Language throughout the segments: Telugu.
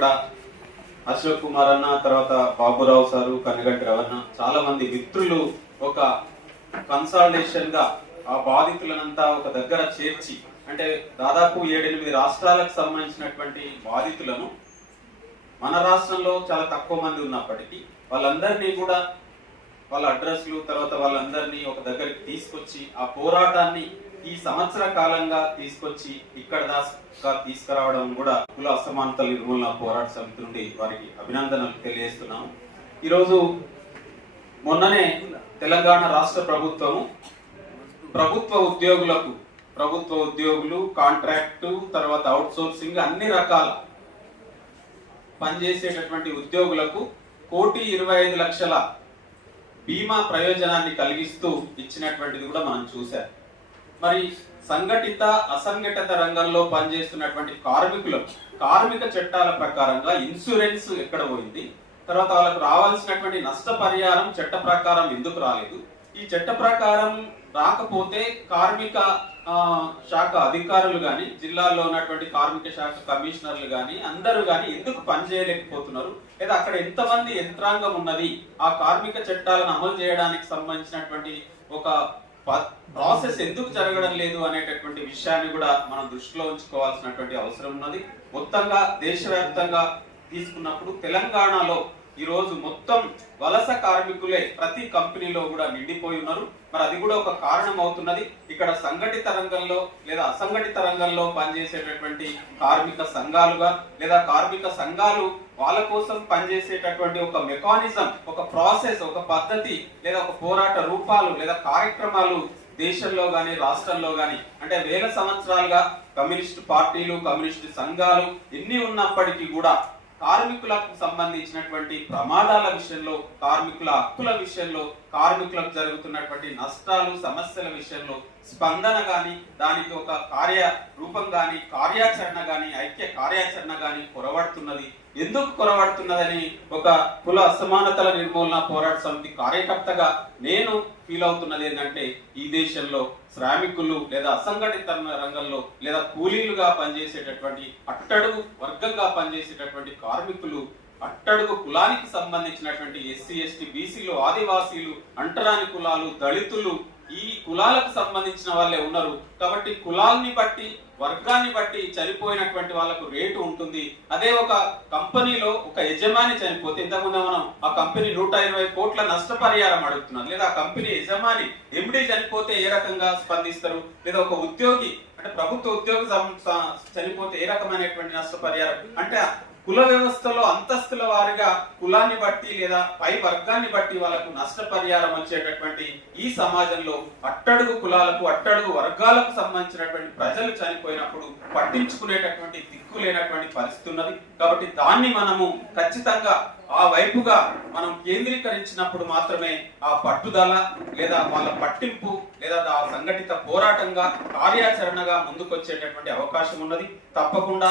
ఇక్కడ అశోక్ కుమార్ అన్న, తర్వాత బాబురావు సారు, కన్నగంటి రవణ, చాలా మంది మిత్రులు ఒక కన్సాలిడేషన్ గా ఆ బాధితులనంతా ఒక దగ్గర చేర్చి, అంటే దాదాపు 7-8 రాష్ట్రాలకు సంబంధించినటువంటి బాధితులను మన రాష్ట్రంలో చాలా తక్కువ మంది ఉన్నప్పటికీ వాళ్ళందరినీ కూడా వాళ్ళ అడ్రస్లు, తర్వాత వాళ్ళందరినీ ఒక దగ్గరికి తీసుకొచ్చి ఆ పోరాటాన్ని ఈ సంవత్సర కాలంగా తీసుకొచ్చి ఇక్కడ దాకా తీసుకురావడం కూడా కుల అసమానతల నిర్మూలన పోరాట సమితి నుండి వారికి అభినందనలు తెలియజేస్తున్నాము. ఈరోజు మొన్ననే తెలంగాణ రాష్ట్ర ప్రభుత్వము ప్రభుత్వ ఉద్యోగులు, కాంట్రాక్టు, తర్వాత అవుట్ సోర్సింగ్ అన్ని రకాల పనిచేసేటటువంటి ఉద్యోగులకు 1,25,00,000 బీమా ప్రయోజనాన్ని కలిగిస్తూ ఇచ్చినటువంటిది కూడా మనం చూసాం. మరి సంఘటిత అసంఘటిత రంగంలో పనిచేస్తున్నటువంటి కార్మిక చట్టాల ప్రకారంగా ఇన్సూరెన్స్ ఎక్కడ పోయింది, తర్వాత వాళ్ళకు రావాల్సినటువంటి నష్టపరిహారం చట్ట ప్రకారం ఎందుకు రాలేదు, ఈ చట్ట ప్రకారం రాకపోతే కార్మిక శాఖ అధికారులు గాని, జిల్లాల్లో ఉన్నటువంటి కార్మిక శాఖ కమిషనర్లు గాని, అందరూ గాని ఎందుకు పనిచేయలేకపోతున్నారు, లేదా అక్కడ ఎంతమంది యంత్రాంగం ఉన్నది ఆ కార్మిక చట్టాలను అమలు చేయడానికి సంబంధించినటువంటి ఒక ప్రాసెస్ ఎందుకు జరగడం లేదు అనేటటువంటి విషయాన్ని కూడా మనం దృష్టిలో ఉంచుకోవాల్సినటువంటి అవసరం ఉన్నది. మొత్తంగా దేశవ్యాప్తంగా తీసుకున్నప్పుడు తెలంగాణలో ఈ రోజు మొత్తం వలస కార్మికులే ప్రతి కంపెనీలో కూడా నిండిపోయి ఉన్నారు. మరి అది కూడా ఒక కారణం అవుతున్నది. ఇక్కడ సంఘటిత రంగంలో లేదా అసంఘటిత రంగంలో పనిచేసేటటువంటి కార్మిక సంఘాలుగా లేదా కార్మిక సంఘాలు వాళ్ళ కోసం పనిచేసేటటువంటి ఒక మెకానిజం, ఒక ప్రాసెస్, ఒక పద్ధతి లేదా ఒక పోరాట రూపాలు లేదా కార్యక్రమాలు దేశంలో గాని రాష్ట్రంలో గాని అంటే వేల సంవత్సరాలుగా కమ్యూనిస్టు పార్టీలు, కమ్యూనిస్టు సంఘాలు ఎన్ని ఉన్నప్పటికీ కూడా కార్మికులకు సంబంధించినటువంటి ప్రమాదాల విషయంలో, కార్మికుల హక్కుల విషయంలో, కార్మికులకు జరుగుతున్నటువంటి నష్టాలు, సమస్యల విషయంలో స్పందన గాని, దానికి ఒక కార్యరూపం గాని, కార్యాచరణ గాని, ఐక్య కార్యాచరణ గాని కొరవడుతున్నది. ఎందుకు కొరవడుతున్నదని ఒక కుల అసమానతల నిర్మూలన పోరాట సమితి కార్యకర్తగా నేను ఫీల్ అవుతున్నది ఏంటంటే, ఈ దేశంలో శ్రామికులు లేదా అసంఘటిత రంగంలో లేదా కూలీలుగా పనిచేసేటటువంటి అట్టడుగు వర్గంగా పనిచేసేటటువంటి కార్మికులు, అట్టడుగు కులానికి సంబంధించినటువంటి ఎస్సీ, ఎస్టీ, బీసీలు, ఆదివాసీలు, అంటరాని కులాలు, దళితులు, ఈ కులాలకు సంబంధించిన వాళ్ళే ఉన్నారు. కాబట్టి కులాన్ని బట్టి, వర్గాన్ని బట్టి చనిపోయినటువంటి వాళ్ళకు రేటు ఉంటుంది. అదే ఒక కంపెనీలో ఒక యజమాని చనిపోతే, ఇంతకుముందు మనం ఆ కంపెనీ 120 కోట్ల నష్టపరిహారం అడుగుతున్నారు, లేదా ఆ కంపెనీ యజమాని ఎండి చనిపోతే ఏ రకంగా స్పందిస్తారు, లేదా ఒక ఉద్యోగి అంటే ప్రభుత్వ ఉద్యోగి చనిపోతే ఏ రకమైనటువంటి నష్టపరిహారం, అంటే కుల వ్యవస్థలో అంతస్తుల వారిగా కులాన్ని బట్టి లేదా పై వర్గాన్ని బట్టి వాళ్ళకు నష్టపరిహారం వచ్చేటటువంటి ఈ సమాజంలో అట్టడుగు కులాలకు, అట్టడుగు వర్గాలకు సంబంధించినటువంటి ప్రజలు చనిపోయినప్పుడు పట్టించుకునేటటువంటి దిక్కు లేనటువంటి పరిస్థితి ఉన్నది. కాబట్టి దాన్ని మనము ఖచ్చితంగా ఆ వైపుగా మనం కేంద్రీకరించినప్పుడు మాత్రమే ఆ పట్టుదల లేదా వాళ్ళ పట్టింపు లేదా ఆ సంఘటిత పోరాటంగా, కార్యాచరణగా ముందుకొచ్చేటటువంటి అవకాశం ఉన్నది. తప్పకుండా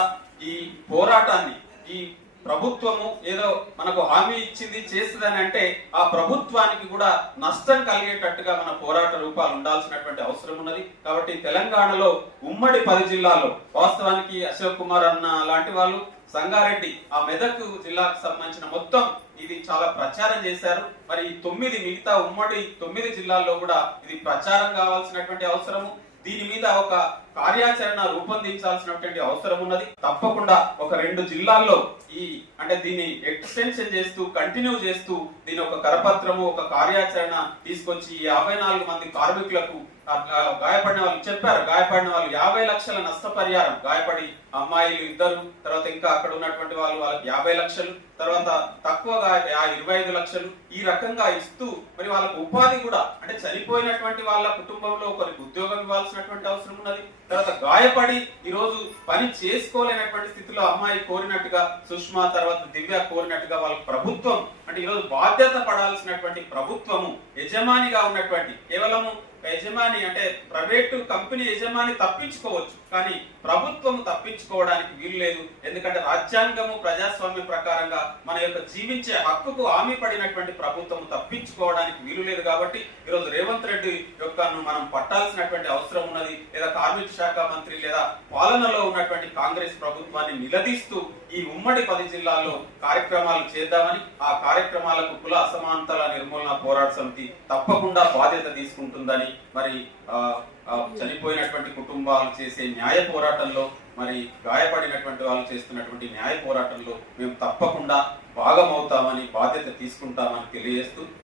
ఈ పోరాటాన్ని ఈ ప్రభుత్వము ఏదో మనకు హామీ ఇచ్చింది చేస్తుందని అంటే ఆ ప్రభుత్వానికి కూడా నష్టం కలిగేటట్టుగా మన పోరాట రూపాలు ఉండాల్సినటువంటి అవసరం ఉన్నది. కాబట్టి తెలంగాణలో ఉమ్మడి 10 జిల్లాల్లో వాస్తవానికి అశోక్ కుమార్ అన్న లాంటి వాళ్ళు సంగారెడ్డి, ఆ మెదక్ జిల్లాకు సంబంధించిన మొత్తం ఇది చాలా ప్రచారం చేశారు. మరి 9 మిగతా ఉమ్మడి 9 జిల్లాల్లో కూడా ఇది ప్రచారం కావాల్సినటువంటి అవసరము, దీని మీద ఒక కార్యాచరణ రూపొందించాల్సినటువంటి అవసరం ఉన్నది. తప్పకుండా ఒక 2 జిల్లాల్లో అంటే దీన్ని ఎక్స్టెన్షన్ చేస్తూ, కంటిన్యూ చేస్తూ దీని ఒక కరపత్రము, ఒక కార్యాచరణ తీసుకొచ్చి 54 మంది కార్మికులకు గాయపడిన వాళ్ళు చెప్పారు, గాయపడిన వాళ్ళు 50 లక్షల నష్టపరిహారం, గాయపడి అమ్మాయిలు 2, తర్వాత ఇంకా అక్కడ ఉన్నటువంటి వాళ్ళకి 50 లక్షలు, తర్వాత తక్కువగా 25 లక్షలు, ఈ రకంగా ఇస్తూ మరి వాళ్ళకు ఉపాధి కూడా అంటే చనిపోయినటువంటి వాళ్ళ కుటుంబంలో ఒకరికి ఉద్యోగం ఇవ్వాల్సినటువంటి అవసరం ఉన్నది. తర్వాత గాయపడి ఈ రోజు పని చేసుకోలేనటువంటి స్థితిలో అమ్మాయి కోరినట్టుగా, సుష్మా తర్వాత దివ్య కోరినట్టుగా వాళ్ళ ప్రభుత్వం అంటే ఈరోజు బాధ్యత పడాల్సినటువంటి ప్రభుత్వము యజమానిగా ఉన్నటువంటి కేవలము యజమాని అంటే ప్రైవేటు కంపెనీ యజమాని తప్పించుకోవచ్చు, కానీ ప్రభుత్వం తప్పించుకోవడానికి వీలు లేదు. ఎందుకంటే రాజ్యాంగము ప్రజాస్వామ్య ప్రకారంగా మన యొక్క జీవించే హక్కుకు హామీ పడినటువంటి ప్రభుత్వం తప్పించుకోవడానికి వీలు లేదు. కాబట్టి ఈరోజు రేవంత్ రెడ్డి యొక్క మనం పట్టాల్సినటువంటి అవసరం ఉన్నది. లేదా కార్మిక శాఖ మంత్రి లేదా పాలనలో ఉన్నటువంటి కాంగ్రెస్ ప్రభుత్వాన్ని నిలదీస్తూ ఈ ఉమ్మడి 10 జిల్లాల్లో కార్యక్రమాలు చేద్దామని, ఆ కార్యక్రమాలకు కుల అసమానతల నిర్మూలన పోరాట సమితి తప్పకుండా బాధ్యత తీసుకుంటుందని, మరి చనిపోయినటువంటి కుటుంబాలు చేసే న్యాయ పోరాటంలో, మరి గాయపడినటువంటి వాళ్ళు చేస్తున్నటువంటి న్యాయ పోరాటంలో మేము తప్పకుండా భాగమవుతామని, బాధ్యత తీసుకుంటామని తెలియజేస్తూ